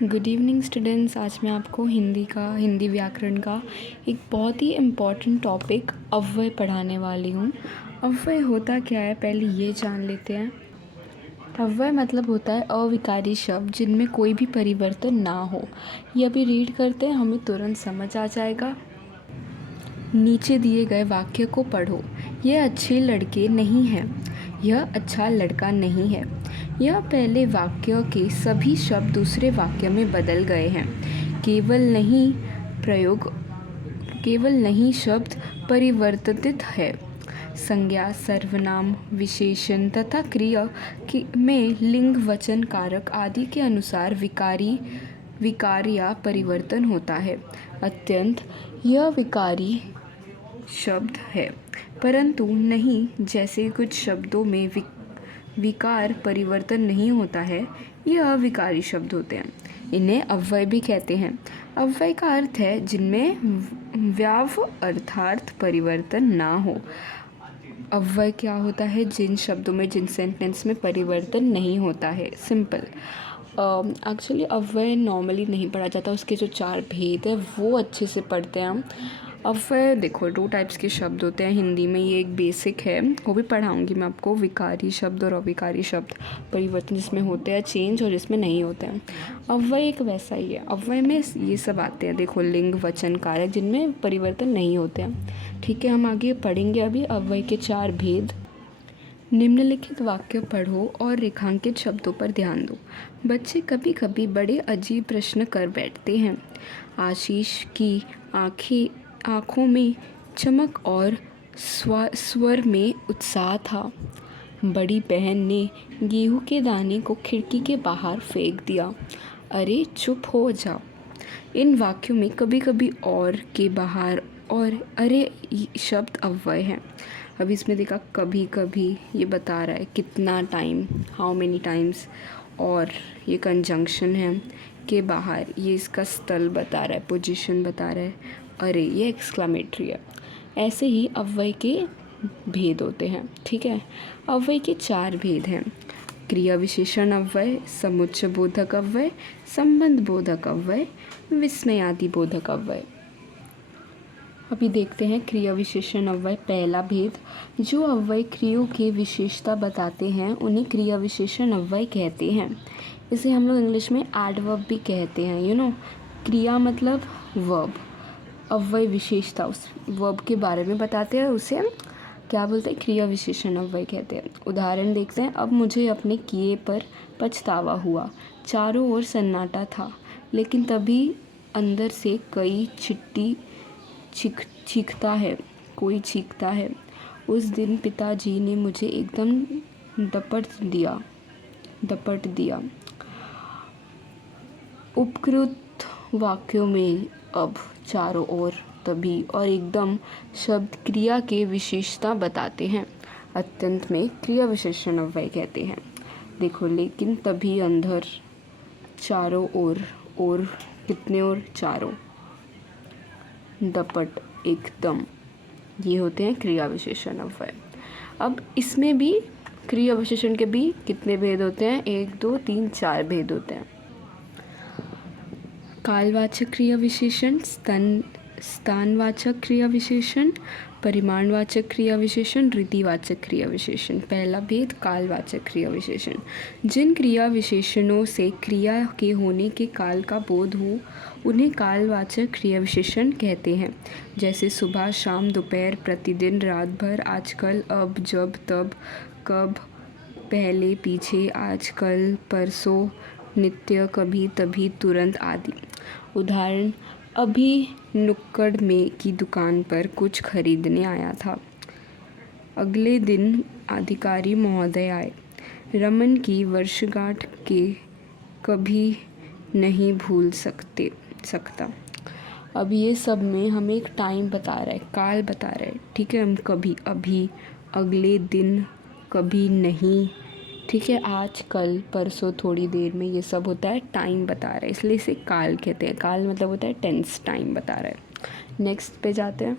Good evening students. आज मैं आपको हिंदी व्याकरण का एक बहुत ही इम्पॉर्टेंट टॉपिक अव्यय पढ़ाने वाली हूँ। अव्यय होता क्या है पहले ये जान लेते हैं। अव्यय मतलब होता है अविकारी शब्द जिनमें कोई भी परिवर्तन ना हो। ये अभी रीड करते हैं, हमें तुरंत समझ आ जाएगा। नीचे दिए गए वाक्य को पढ़ो। यह अच्छे लड़के नहीं हैं। यह अच्छा लड़का नहीं है। यह पहले वाक्य के सभी शब्द दूसरे वाक्य में बदल गए हैं। केवल नहीं शब्द परिवर्तित है। संज्ञा, सर्वनाम, विशेषण तथा क्रिया में लिंग, वचन, कारक आदि के अनुसार विकार या परिवर्तन होता है। अत्यंत यह विकारी शब्द है, परंतु नहीं जैसे कुछ शब्दों में विकार परिवर्तन नहीं होता है, ये अविकारी शब्द होते हैं। इन्हें अव्यय भी कहते हैं। अव्यय का अर्थ है जिनमें व्याव अर्थात परिवर्तन ना हो। अव्यय क्या होता है? जिन शब्दों में, जिन सेंटेंस में परिवर्तन नहीं होता है। सिंपल। एक्चुअली अव्यय नॉर्मली नहीं पढ़ा जाता, उसके जो 4 भेद है वो अच्छे से पढ़ते हैं हम। अव्यय देखो 2 टाइप्स के शब्द होते हैं हिंदी में, ये एक बेसिक है, वो भी पढ़ाऊँगी मैं आपको। विकारी शब्द और अविकारी शब्द, परिवर्तन जिसमें होते हैं चेंज और जिसमें नहीं होते हैं। अव्यय एक वैसा ही है। अव्यय में ये सब आते हैं, देखो लिंग, वचन, कारक जिनमें परिवर्तन नहीं होते हैं। ठीक है, हम आगे पढ़ेंगे अभी अव्यय के 4 भेद। निम्नलिखित वाक्य पढ़ो और रेखांकित शब्दों पर ध्यान दो। बच्चे कभी कभी बड़े अजीब प्रश्न कर बैठते हैं। आशीष की आँखों में चमक और स्वर में उत्साह था। बड़ी बहन ने गेहूं के दाने को खिड़की के बाहर फेंक दिया। अरे चुप हो जाओ। इन वाक्यों में कभी कभी और के बाहर और अरे शब्द अव्यय हैं। अभी इसमें देखा कभी कभी, ये बता रहा है कितना टाइम, हाउ मेनी टाइम्स, और ये कंजंक्शन है। के बाहर ये इसका स्थल बता रहा है, पोजीशन बता रहा है। अरे ये एक्सक्लेमेटरी है। ऐसे ही अव्यय के भेद होते हैं। ठीक है, अव्यय के 4 भेद हैं। क्रिया विशेषण अव्यय, समुच्चय बोधक अव्यय, संबंध बोधक अव्यय, विस्मयादि बोधक अव्यय। अभी देखते हैं क्रिया विशेषण अव्यय। पहला भेद, जो अव्यय क्रियाओं की विशेषता बताते हैं उन्हें क्रिया विशेषण अव्यय कहते हैं। इसे हम लोग इंग्लिश में एडवर्ब भी कहते हैं। क्रिया मतलब वर्ब, अव्यय विशेषता उस वर्ब के बारे में बताते हैं, उसे हम क्या बोलते हैं? क्रिया विशेषण अव्यय कहते हैं। उदाहरण देखते हैं। अब मुझे अपने किए पर पछतावा हुआ। चारों ओर सन्नाटा था, लेकिन तभी अंदर से कोई चीखता है। उस दिन पिताजी ने मुझे एकदम दपट दिया। उपकृत वाक्यों में अब, चारों ओर, तभी और एकदम शब्द क्रिया के विशेषता बताते हैं। अत्यंत में क्रिया विशेषण अव्यय कहते हैं। देखो, लेकिन, तभी, अंदर, चारों ओर, और कितने ओर? चारों, दपट, एकदम, ये होते हैं क्रिया विशेषण अव्यय। अब इसमें भी क्रिया विशेषण के भी कितने भेद होते हैं? 1 2 3 4 भेद होते हैं। कालवाचक क्रिया विशेषण, स्थानवाचक क्रिया विशेषण, परिमाणवाचक क्रिया विशेषण, रीतिवाचक क्रिया विशेषण। पहला भेद, कालवाचक क्रिया विशेषण। जिन क्रिया विशेषणों से क्रिया के होने के काल का बोध हो उन्हें कालवाचक क्रिया विशेषण कहते हैं। जैसे सुबह, शाम, दोपहर, प्रतिदिन, रात भर, आजकल, अब, जब, तब, कब, पहले, पीछे, आज, कल, परसों, नित्य, कभी, तभी, तुरंत आदि। उदाहरण, अभी नुक्कड़ में की दुकान पर कुछ खरीदने आया था। अगले दिन अधिकारी महोदय आए। रमन की वर्षगांठ के कभी नहीं भूल सकता। अब ये सब में हमें एक टाइम बता रहा है, काल बता रहा है। ठीक है, हम कभी, अभी, अगले दिन, कभी नहीं, ठीक है, आज, कल, परसों, थोड़ी देर में, ये सब होता है टाइम बता रहा है, इसलिए इसे काल कहते हैं। काल मतलब होता है टेंस, टाइम बता रहा है। नेक्स्ट पे जाते हैं।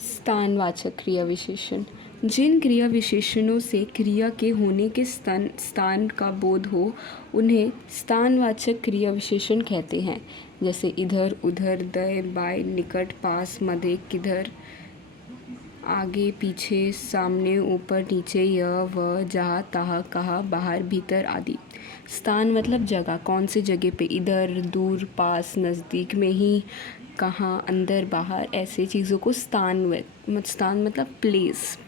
स्थानवाचक क्रिया विशेषण। जिन क्रिया विशेषणों से क्रिया के होने के स्थान का बोध हो उन्हें स्थानवाचक क्रिया विशेषण कहते हैं। जैसे इधर, उधर, दाएं, बाएं, निकट, पास, मध्य, किधर, आगे, पीछे, सामने, ऊपर, नीचे, यह वह, जहाँ तहाँ, कहाँ, बाहर, भीतर आदि। स्थान मतलब जगह, कौन सी जगह पे, इधर, दूर, पास, नज़दीक में ही, कहाँ, अंदर, बाहर, ऐसे चीज़ों को स्थान मतलब प्लेस।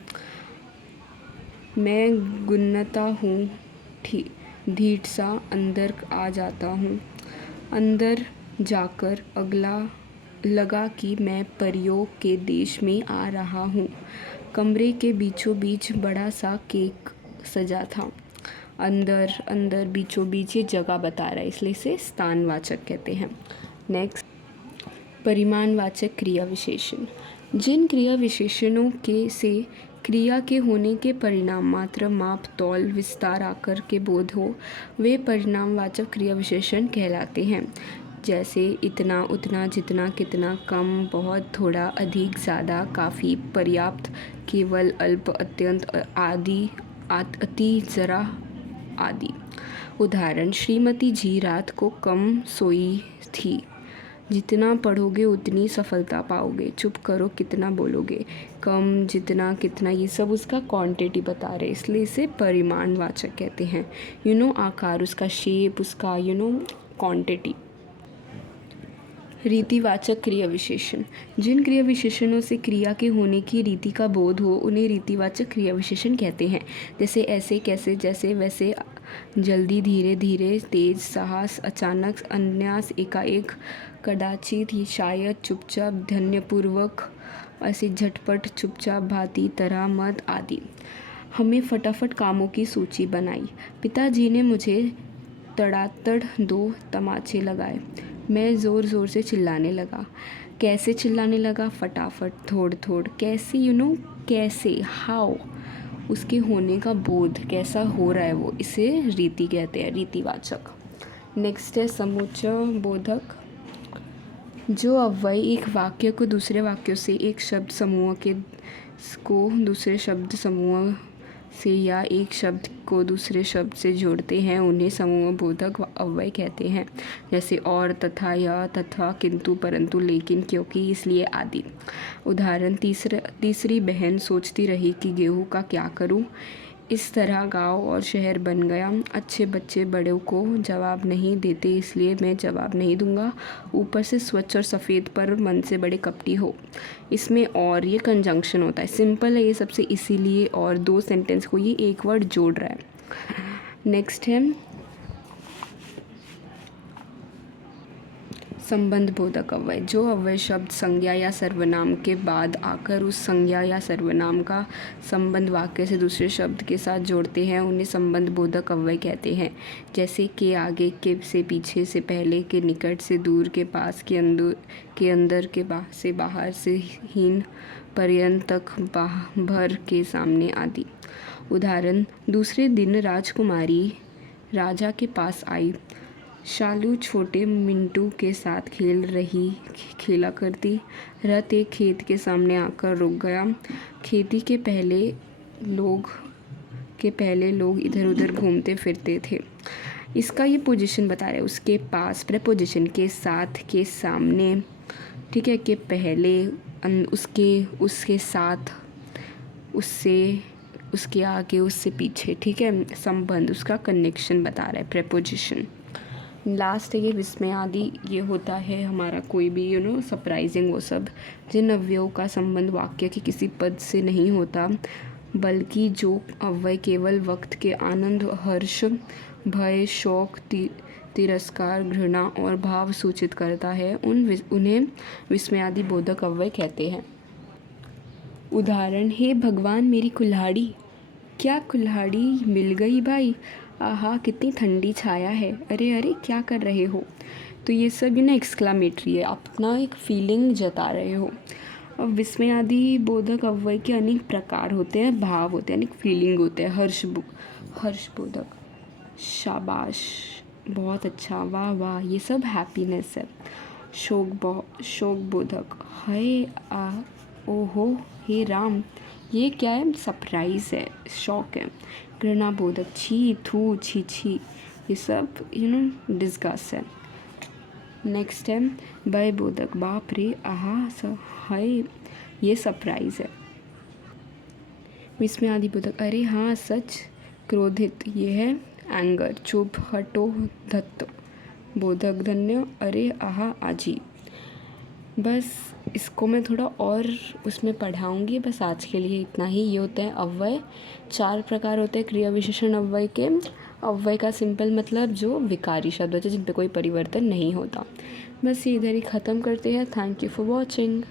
मैं गुन्नता हूँ, धीट सा अंदर आ जाता हूँ, अंदर जाकर अगला लगा कि मैं परियों के देश में आ रहा हूँ। कमरे के बीचों बीच बड़ा सा केक सजा था। अंदर, अंदर, बीचों बीच, ये जगह बता रहा है, इसलिए इसे स्थानवाचक कहते हैं। नेक्स्ट, परिमाणवाचक क्रिया विशेषण। जिन क्रिया विशेषणों के से क्रिया के होने के परिणाम मात्र, माप, तौल, विस्तार, आकर के बोध हो वे परिणामवाचक क्रिया विशेषण कहलाते हैं। जैसे इतना, उतना, जितना, कितना, कम, बहुत, थोड़ा, अधिक, ज़्यादा, काफ़ी, पर्याप्त, केवल, अल्प, अत्यंत, आदि, अति, जरा आदि। उदाहरण, श्रीमती जी रात को कम सोई थी। जितना पढ़ोगे उतनी सफलता पाओगे। चुप करो, कितना बोलोगे। कम, जितना, कितना, ये सब उसका क्वांटिटी बता रहे, इसलिए इसे परिमाणवाचक कहते हैं। आकार, उसका शेप, उसका क्वांटिटी। रीतिवाचक क्रिया विशेषण। जिन क्रिया विशेषणों से क्रिया के होने की रीति का बोध हो उन्हें रीतिवाचक क्रिया विशेषण कहते हैं। जैसे ऐसे, कैसे, जैसे, वैसे, जल्दी, धीरे धीरे, तेज, साहस, अचानक, अन्यास, एकाएक, कदाचित, शायद, चुपचाप, धन्यपूर्वक, ऐसे, झटपट, चुपचाप, भांति, तरह, मत आदि। हमें फटाफट कामों की सूची बनाई। पिताजी ने मुझे तड़ातड़ 2 तमाचे लगाए। मैं ज़ोर ज़ोर से चिल्लाने लगा। कैसे चिल्लाने लगा? फटाफट, थोड़ थोड़, कैसे, कैसे, हाउ, उसके होने का बोध, कैसा हो रहा है वो, इसे रीति कहते हैं, रीतिवाचक। नेक्स्ट है समुच्चय बोधक। जो अव्यय एक वाक्य को दूसरे वाक्यों से, एक शब्द समूह को दूसरे शब्द समूह से या एक शब्द को दूसरे शब्द से जोड़ते हैं उन्हें समूह बोधक अव्यय कहते हैं। जैसे और, तथा, या, तथा, किंतु, परंतु, लेकिन, क्योंकि, इसलिए आदि। उदाहरण, तीसरी बहन सोचती रही कि गेहूं का क्या करूं। इस तरह गांव और शहर बन गया। अच्छे बच्चे बड़ों को जवाब नहीं देते, इसलिए मैं जवाब नहीं दूंगा। ऊपर से स्वच्छ और सफ़ेद पर मन से बड़े कपटी हो। इसमें और, ये कंजंक्शन होता है, सिंपल है ये सबसे, इसीलिए और 2 सेंटेंस को ये एक वर्ड जोड़ रहा है। नेक्स्ट है संबंध बोधक अव्यय। जो अव्यय शब्द संज्ञा या सर्वनाम के बाद आकर उस संज्ञा या सर्वनाम का संबंध वाक्य से दूसरे शब्द के साथ जोड़ते हैं उन्हें संबंध बोधक अव्यय कहते हैं। जैसे के आगे, के से पीछे, से पहले, के निकट, से दूर, के पास, के अंदर, के से बाहर, से हीन, पर्यंत, तक, भर, के सामने आदि। उदाहरण, दूसरे दिन राजकुमारी राजा के पास आई। शालू छोटे मिंटू के साथ खेला करती। रथ एक खेत के सामने आकर रुक गया। खेती के पहले लोग इधर उधर घूमते फिरते थे। इसका ये पोजीशन बता रहा है, उसके पास प्रेपोजिशन, के साथ, के सामने, ठीक है, के पहले, उसके साथ, उससे, उसके आगे, उससे पीछे, ठीक है, संबंध, उसका कनेक्शन बता रहा है, प्रेपोजिशन। लास्ट है ये विस्मय आदि। ये होता है हमारा कोई भी सरप्राइजिंग, वो सब जिन अवयवों का संबंध वाक्य के किसी पद से नहीं होता, बल्कि जो अव्यय केवल वक्त के आनंद, हर्ष, भय, शोक, तिरस्कार, घृणा और भाव सूचित करता है उन्हें विस्मयादि बोधक अव्यय कहते हैं। उदाहरण, हे भगवान मेरी कुल्हाड़ी। क्या कुल्हाड़ी मिल गई भाई? आहा कितनी ठंडी छाया है। अरे अरे क्या कर रहे हो? तो ये सब एक्सक्लामेटरी है, अपना एक फीलिंग जता रहे हो। अब विस्मयादि बोधक अव्यय के अनेक प्रकार होते हैं, भाव होते हैं, अनेक फीलिंग होते हैं। हर्ष बोधक, शाबाश, बहुत अच्छा, वाह वाह, ये सब हैप्पीनेस है। शोक बोधक, हाय, ओहो, हे राम, ये क्या है, सरप्राइज़ है, शॉक है। घृणाबोधक, छी, थू, छी छी, ये सब डिस्गस्ट है। नेक्स्ट है भयबोधक, बाप रे, आहा, हाय, ये सरप्राइज़ है। विस्मयादिबोधक, अरे हाँ सच। क्रोधित, ये है एंगर। चुप, हटो, धत्त। बोधक, धन्य, अरे, आहा, आजी। बस इसको मैं थोड़ा और उसमें पढ़ाऊँगी। बस आज के लिए इतना ही। ये होते हैं अव्यय। 4 प्रकार होते हैं क्रिया विशेषण अव्यय के। अव्यय का सिंपल मतलब जो विकारी शब्द होते हैं जिन पे कोई परिवर्तन नहीं होता। बस ये इधर ही ख़त्म करते हैं। Thank you for watching.